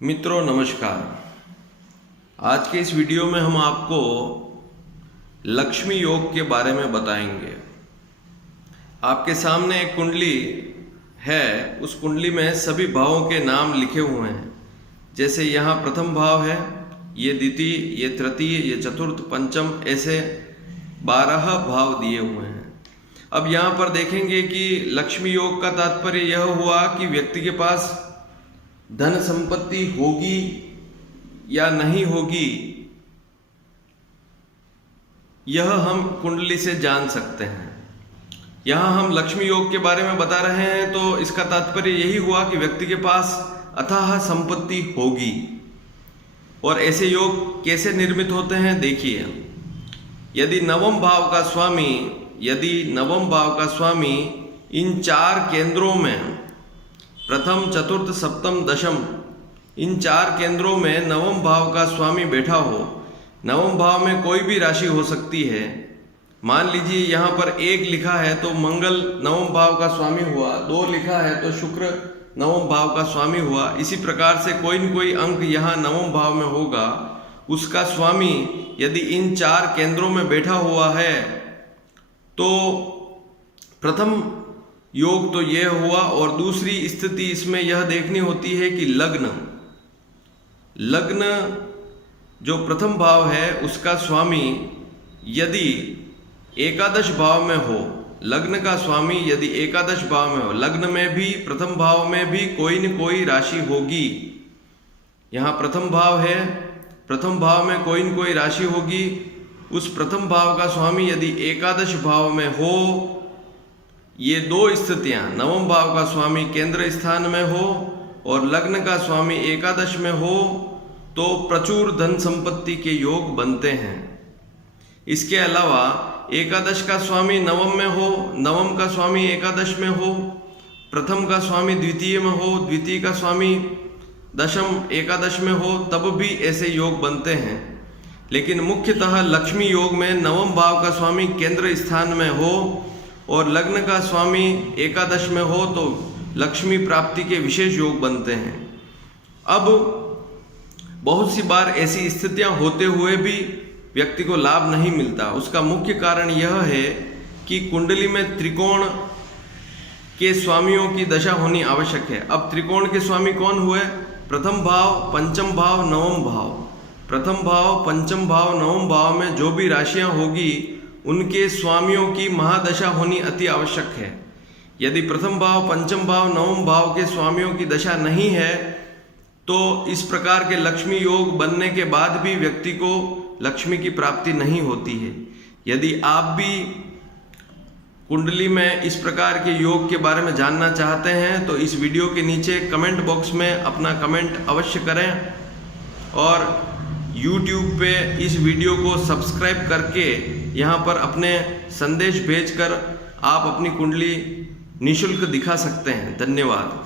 मित्रों नमस्कार। आज के इस वीडियो में हम आपको लक्ष्मी योग के बारे में बताएंगे। आपके सामने एक कुंडली है, उस कुंडली में सभी भावों के नाम लिखे हुए हैं। जैसे यहाँ प्रथम भाव है, ये द्वितीय, ये तृतीय, ये चतुर्थ, पंचम, ऐसे 12 भाव दिए हुए हैं। अब यहाँ पर देखेंगे कि लक्ष्मी योग का तात्पर्य यह हुआ कि व्यक्ति के पास धन संपत्ति होगी या नहीं होगी, यह हम कुंडली से जान सकते हैं। यहां हम लक्ष्मी योग के बारे में बता रहे हैं, तो इसका तात्पर्य यही हुआ कि व्यक्ति के पास अथाह संपत्ति होगी। और ऐसे योग कैसे निर्मित होते हैं देखिए। यदि नवम भाव का स्वामी इन 4 केंद्रों में, प्रथम, चतुर्थ, सप्तम, दशम, इन 4 केंद्रों में नवम भाव का स्वामी बैठा हो। नवम भाव में कोई भी राशि हो सकती है। मान लीजिए यहाँ पर 1 लिखा है तो मंगल नवम भाव का स्वामी हुआ, 2 लिखा है तो शुक्र नवम भाव का स्वामी हुआ। इसी प्रकार से कोई न कोई अंक यहाँ नवम भाव में होगा, उसका स्वामी यदि इन 4 केंद्रों में बैठा हुआ है तो प्रथम योग तो यह हुआ। और दूसरी स्थिति इसमें यह देखनी होती है कि लग्न जो प्रथम भाव है उसका स्वामी यदि एकादश भाव में हो, लग्न का स्वामी यदि एकादश भाव में हो, लग्न में भी प्रथम भाव में भी कोई न कोई राशि होगी। यहाँ प्रथम भाव है, प्रथम भाव में कोई न कोई राशि होगी। उस प्रथम भाव का स्वामी यदि एकादश भाव में हो, ये 2 स्थितियां, नवम भाव का स्वामी केंद्र स्थान में हो और लग्न का स्वामी एकादश में हो, तो प्रचुर धन संपत्ति के योग बनते हैं। इसके अलावा एकादश का स्वामी नवम में हो, नवम का स्वामी एकादश में हो, प्रथम का स्वामी द्वितीय में हो, द्वितीय का स्वामी दशम एकादश में हो, तब भी ऐसे योग बनते हैं। लेकिन मुख्यतः लक्ष्मी योग में नवम भाव का स्वामी केंद्र स्थान में हो और लग्न का स्वामी एकादश में हो तो लक्ष्मी प्राप्ति के विशेष योग बनते हैं। अब बहुत सी बार ऐसी स्थितियां होते हुए भी व्यक्ति को लाभ नहीं मिलता। उसका मुख्य कारण यह है कि कुंडली में त्रिकोण के स्वामियों की दशा होनी आवश्यक है। अब त्रिकोण के स्वामी कौन हुए? प्रथम भाव, पंचम भाव, नवम भाव। प्रथम भाव, पंचम भाव, नवम भाव में जो भी राशियां होगी उनके स्वामियों की महादशा होनी अति आवश्यक है। यदि प्रथम भाव, पंचम भाव, नवम भाव के स्वामियों की दशा नहीं है तो इस प्रकार के लक्ष्मी योग बनने के बाद भी व्यक्ति को लक्ष्मी की प्राप्ति नहीं होती है। यदि आप भी कुंडली में इस प्रकार के योग के बारे में जानना चाहते हैं तो इस वीडियो के नीचे कमेंट बॉक्स में अपना कमेंट अवश्य करें और YouTube पे इस वीडियो को सब्सक्राइब करके यहाँ पर अपने संदेश भेजकर आप अपनी कुंडली निःशुल्क दिखा सकते हैं। धन्यवाद।